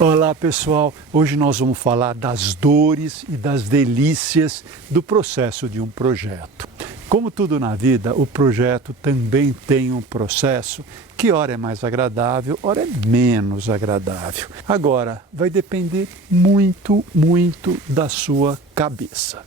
Olá pessoal, hoje nós vamos falar das dores e das delícias do processo de um projeto. Como tudo na vida, o projeto também tem um processo que ora é mais agradável, ora é menos agradável. Agora, vai depender muito da sua cabeça.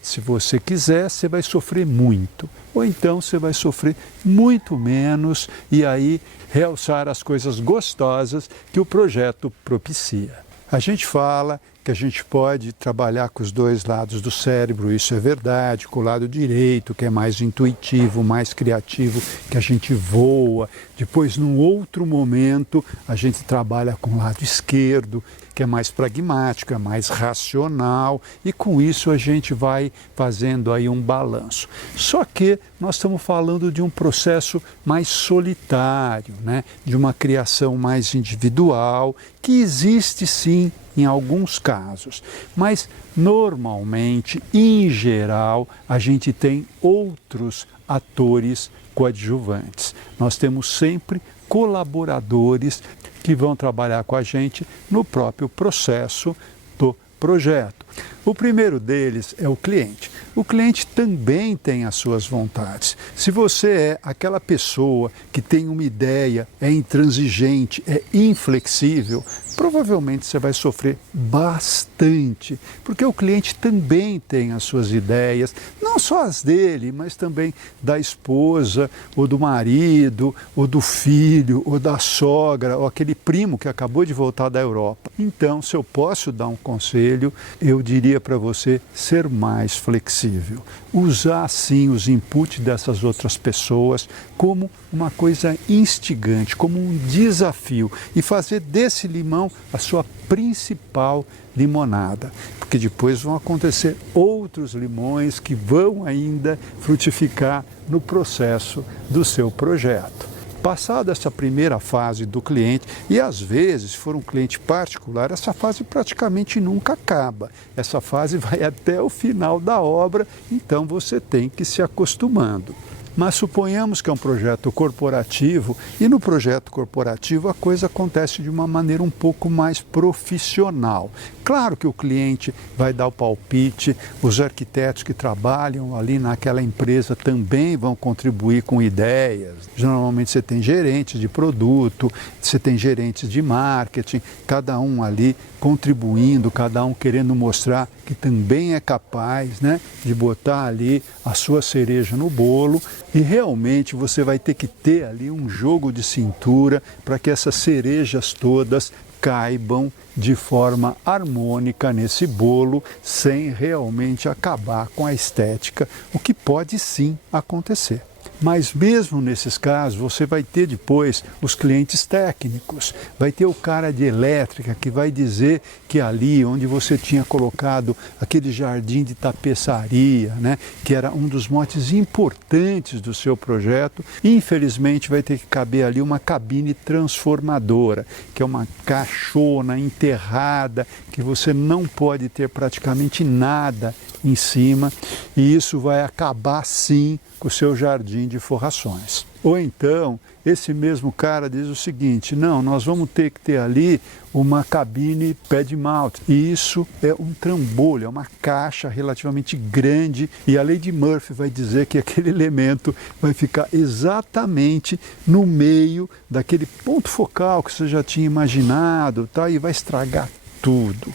Se você quiser, você vai sofrer muito, ou então você vai sofrer muito menos e aí realçar as coisas gostosas que o projeto propicia. A gente fala que a gente pode trabalhar com os dois lados do cérebro, isso é verdade, com o lado direito, que é mais intuitivo, mais criativo, que a gente voa. Depois, num outro momento, a gente trabalha com o lado esquerdo, que é mais pragmático, é mais racional, e com isso a gente vai fazendo aí um balanço. Só que nós estamos falando de um processo mais solitário, né? De uma criação mais individual, que existe sim em alguns casos, mas normalmente, em geral, a gente tem outros atores coadjuvantes. Nós temos sempre colaboradores que vão trabalhar com a gente no próprio processo do projeto. O primeiro deles é o cliente. O cliente também tem as suas vontades. Se você é aquela pessoa que tem uma ideia, é intransigente, é inflexível, provavelmente você vai sofrer bastante, porque o cliente também tem as suas ideias, não só as dele, mas também da esposa, ou do marido, ou do filho, ou da sogra, ou aquele primo que acabou de voltar da Europa. Então, se eu posso dar um conselho, eu diria para você ser mais flexível. Usar, sim, os inputs dessas outras pessoas como uma coisa instigante, como um desafio, e fazer desse limão a sua principal limonada, porque depois vão acontecer outros limões que vão ainda frutificar no processo do seu projeto. Passada essa primeira fase do cliente, e às vezes, se for um cliente particular, essa fase praticamente nunca acaba. Essa fase vai até o final da obra, então você tem que ir se acostumando. Mas suponhamos que é um projeto corporativo, e no projeto corporativo a coisa acontece de uma maneira um pouco mais profissional. Claro que o cliente vai dar o palpite, os arquitetos que trabalham ali naquela empresa também vão contribuir com ideias. Normalmente você tem gerentes de produto, você tem gerentes de marketing, cada um ali contribuindo, cada um querendo mostrar que também é capaz, né, de botar ali a sua cereja no bolo. E realmente você vai ter que ter ali um jogo de cintura para que essas cerejas todas caibam de forma harmônica nesse bolo, sem realmente acabar com a estética, o que pode sim acontecer. Mas mesmo nesses casos, você vai ter depois os clientes técnicos, vai ter o cara de elétrica que vai dizer que ali onde você tinha colocado aquele jardim de tapeçaria, né, que era um dos motes importantes do seu projeto, infelizmente vai ter que caber ali uma cabine transformadora, que é uma caixona enterrada, que você não pode ter praticamente nada em cima, e isso vai acabar sim com o seu jardim de forrações. Ou então, esse mesmo cara diz o seguinte: não, nós vamos ter que ter ali uma cabine pad mount. E isso é um trambolho, é uma caixa relativamente grande, e a lei de Murphy vai dizer que aquele elemento vai ficar exatamente no meio daquele ponto focal que você já tinha imaginado, tá? E vai estragar tudo.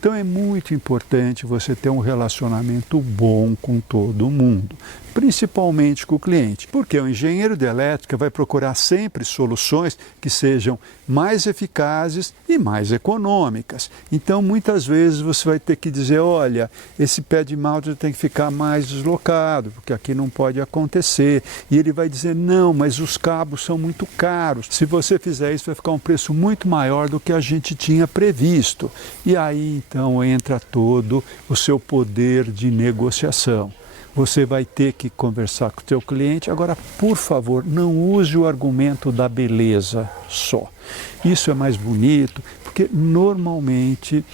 Então é muito importante você ter um relacionamento bom com todo mundo, principalmente com o cliente, porque o engenheiro de elétrica vai procurar sempre soluções que sejam mais eficazes e mais econômicas. Então muitas vezes você vai ter que dizer: olha, esse pad mount tem que ficar mais deslocado, porque aqui não pode acontecer. E ele vai dizer: não, mas os cabos são muito caros. Se você fizer isso, vai ficar um preço muito maior do que a gente tinha previsto. E aí então entra todo o seu poder de negociação. Você vai ter que conversar com o seu cliente. Agora, por favor, não use o argumento da beleza só. Isso é mais bonito, porque normalmente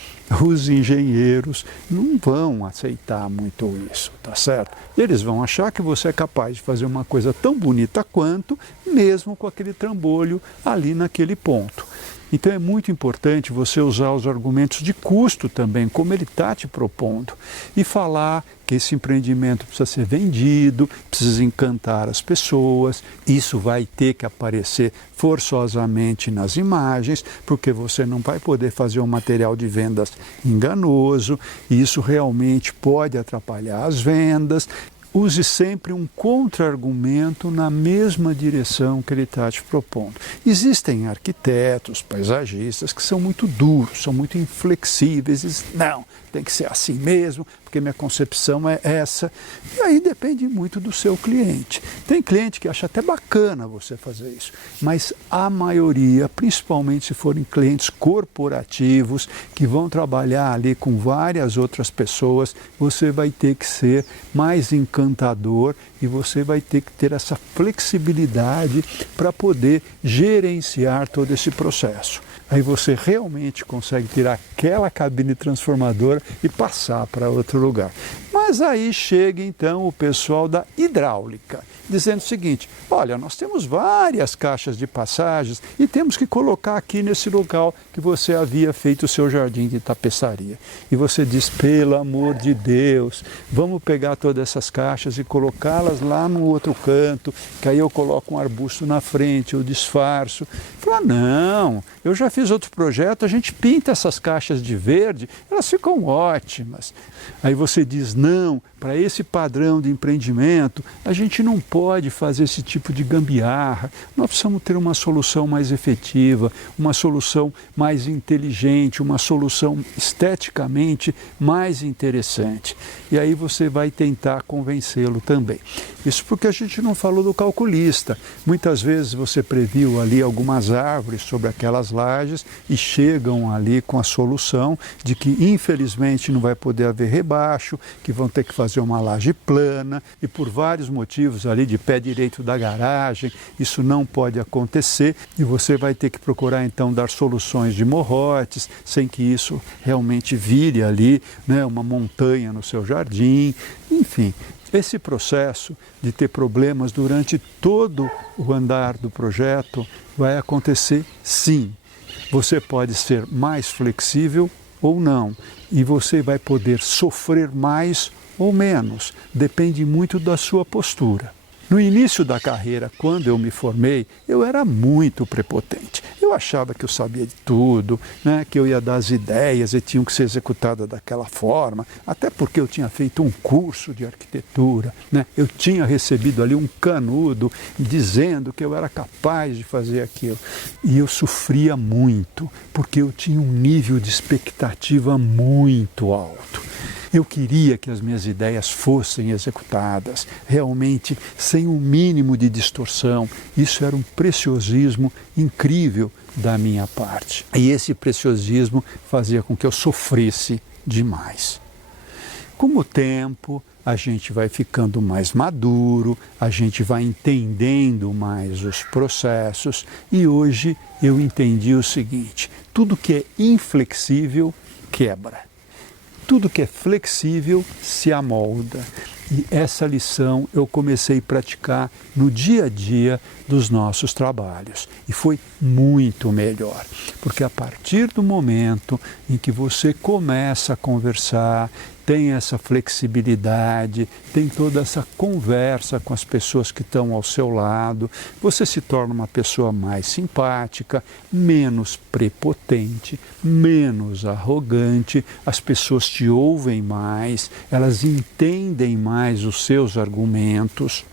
os engenheiros não vão aceitar muito isso, tá certo? Eles vão achar que você é capaz de fazer uma coisa tão bonita quanto, mesmo com aquele trambolho ali naquele ponto. Então é muito importante você usar os argumentos de custo também, como ele está te propondo, e falar que esse empreendimento precisa ser vendido, precisa encantar as pessoas, isso vai ter que aparecer forçosamente nas imagens, porque você não vai poder fazer um material de vendas enganoso, e isso realmente pode atrapalhar as vendas. Use sempre um contra-argumento na mesma direção que ele está te propondo. Existem arquitetos, paisagistas que são muito duros, são muito inflexíveis, dizem, não, tem que ser assim mesmo, porque minha concepção é essa. E aí depende muito do seu cliente. Tem cliente que acha até bacana você fazer isso, mas a maioria, principalmente se forem clientes corporativos, que vão trabalhar ali com várias outras pessoas, você vai ter que ser mais encantador e você vai ter que ter essa flexibilidade para poder gerenciar todo esse processo. Aí você realmente consegue tirar aquela cabine transformadora e passar para outro lugar. Mas aí chega então o pessoal da hidráulica, dizendo o seguinte, olha, nós temos várias caixas de passagens e temos que colocar aqui nesse local que você havia feito o seu jardim de tapeçaria. E você diz, pelo amor de Deus, vamos pegar todas essas caixas e colocá-las lá no outro canto, que aí eu coloco um arbusto na frente, eu disfarço. Fala, não, eu já fiz outro projeto, a gente pinta essas caixas de verde, elas ficam ótimas. Aí você diz, não, para esse padrão de empreendimento, a gente não pode fazer esse tipo de gambiarra, nós precisamos ter uma solução mais efetiva, uma solução mais inteligente, uma solução esteticamente mais interessante. E aí você vai tentar convencê-lo também. Isso porque a gente não falou do calculista. Muitas vezes você previu ali algumas árvores sobre aquelas lajes e chegam ali com a solução de que infelizmente não vai poder haver rebaixo, que vão ter que fazer uma laje plana e por vários motivos ali de pé direito da garagem, isso não pode acontecer e você vai ter que procurar então dar soluções de morrotes, sem que isso realmente vire ali, né, uma montanha no seu jardim, enfim. Esse processo de ter problemas durante todo o andar do projeto vai acontecer sim. Você pode ser mais flexível ou não, e você vai poder sofrer mais ou menos, depende muito da sua postura. No início da carreira, quando eu me formei, eu era muito prepotente. Eu achava que eu sabia de tudo, né, que eu ia dar as ideias e tinham que ser executadas daquela forma, até porque eu tinha feito um curso de arquitetura, né, eu tinha recebido ali um canudo dizendo que eu era capaz de fazer aquilo. E eu sofria muito, porque eu tinha um nível de expectativa muito alto. Eu queria que as minhas ideias fossem executadas, realmente sem um mínimo de distorção. Isso era um preciosismo incrível da minha parte. E esse preciosismo fazia com que eu sofresse demais. Com o tempo, a gente vai ficando mais maduro, a gente vai entendendo mais os processos e hoje eu entendi o seguinte, tudo que é inflexível quebra. Tudo que é flexível se amolda. E essa lição eu comecei a praticar no dia a dia dos nossos trabalhos. E foi muito melhor, porque a partir do momento em que você começa a conversar, tem essa flexibilidade, tem toda essa conversa com as pessoas que estão ao seu lado, você se torna uma pessoa mais simpática, menos prepotente, menos arrogante, as pessoas te ouvem mais, elas entendem mais os seus argumentos.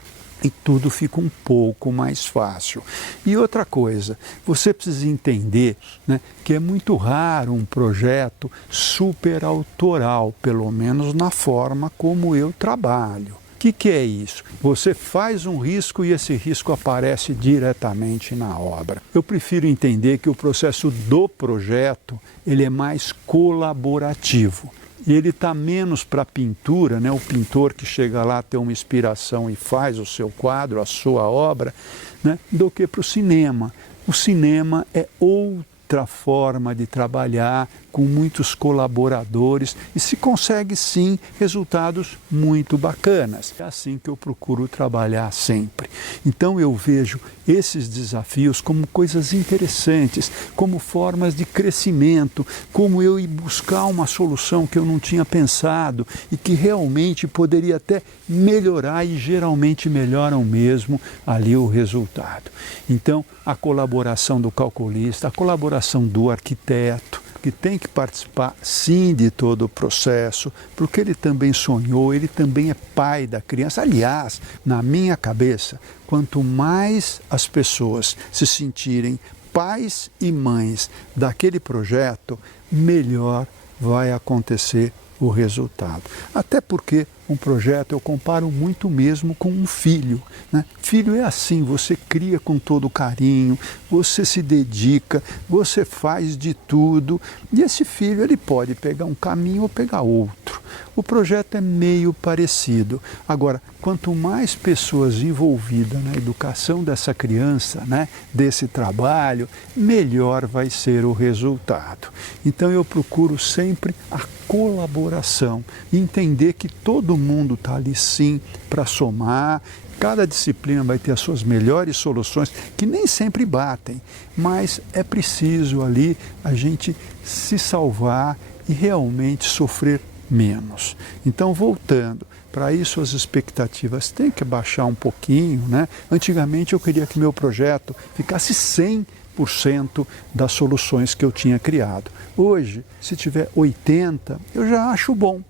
E tudo fica um pouco mais fácil. E outra coisa, você precisa entender, né, que é muito raro um projeto super autoral, pelo menos na forma como eu trabalho. O que é isso? Você faz um risco e esse risco aparece diretamente na obra. Eu prefiro entender que o processo do projeto ele é mais colaborativo. E ele está menos para a pintura, né? O pintor que chega lá tem uma inspiração e faz o seu quadro, a sua obra, né? Do que para o cinema. O cinema é outra outra forma de trabalhar, com muitos colaboradores e se consegue sim resultados muito bacanas. É assim que eu procuro trabalhar sempre. Então eu vejo esses desafios como coisas interessantes, como formas de crescimento, como eu ir buscar uma solução que eu não tinha pensado e que realmente poderia até melhorar e geralmente melhoram mesmo ali o resultado. Então a colaboração do calculista, a colaboração do arquiteto, que tem que participar sim de todo o processo, porque ele também sonhou, ele também é pai da criança. Aliás, na minha cabeça, quanto mais as pessoas se sentirem pais e mães daquele projeto, melhor vai acontecer o resultado. Até porque um projeto eu comparo muito mesmo com um filho, né? Filho é assim, você cria com todo carinho, você se dedica, você faz de tudo e esse filho ele pode pegar um caminho ou pegar outro. O projeto é meio parecido. Agora, quanto mais pessoas envolvidas na educação dessa criança, né, desse trabalho, melhor vai ser o resultado. Então eu procuro sempre a colaboração, entender que todo mundo está ali sim para somar. Cada disciplina vai ter as suas melhores soluções, que nem sempre batem, mas é preciso ali a gente se salvar e realmente sofrer menos. Então, voltando, para isso as expectativas têm que baixar um pouquinho, né? Antigamente eu queria que meu projeto ficasse 100% das soluções que eu tinha criado. Hoje, se tiver 80%, eu já acho bom.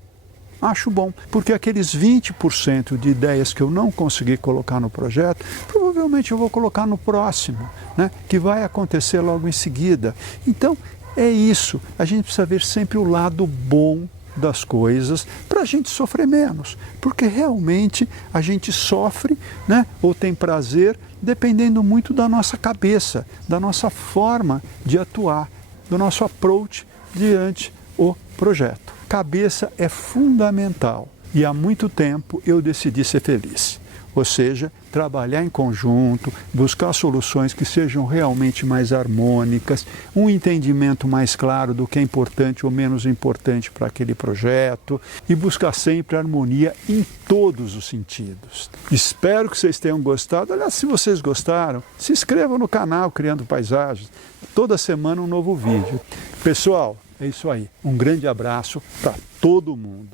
Acho bom, porque aqueles 20% de ideias que eu não consegui colocar no projeto, provavelmente eu vou colocar no próximo, né? Que vai acontecer logo em seguida. Então, é isso. A gente precisa ver sempre o lado bom das coisas para a gente sofrer menos, porque realmente a gente sofre, né, ou tem prazer dependendo muito da nossa cabeça, da nossa forma de atuar, do nosso approach diante o projeto. Cabeça é fundamental e há muito tempo eu decidi ser feliz. Ou seja, trabalhar em conjunto, buscar soluções que sejam realmente mais harmônicas, um entendimento mais claro do que é importante ou menos importante para aquele projeto e buscar sempre harmonia em todos os sentidos. Espero que vocês tenham gostado. Aliás, se vocês gostaram, se inscrevam no canal Criando Paisagens. Toda semana um novo vídeo. Pessoal, é isso aí. Um grande abraço para todo mundo.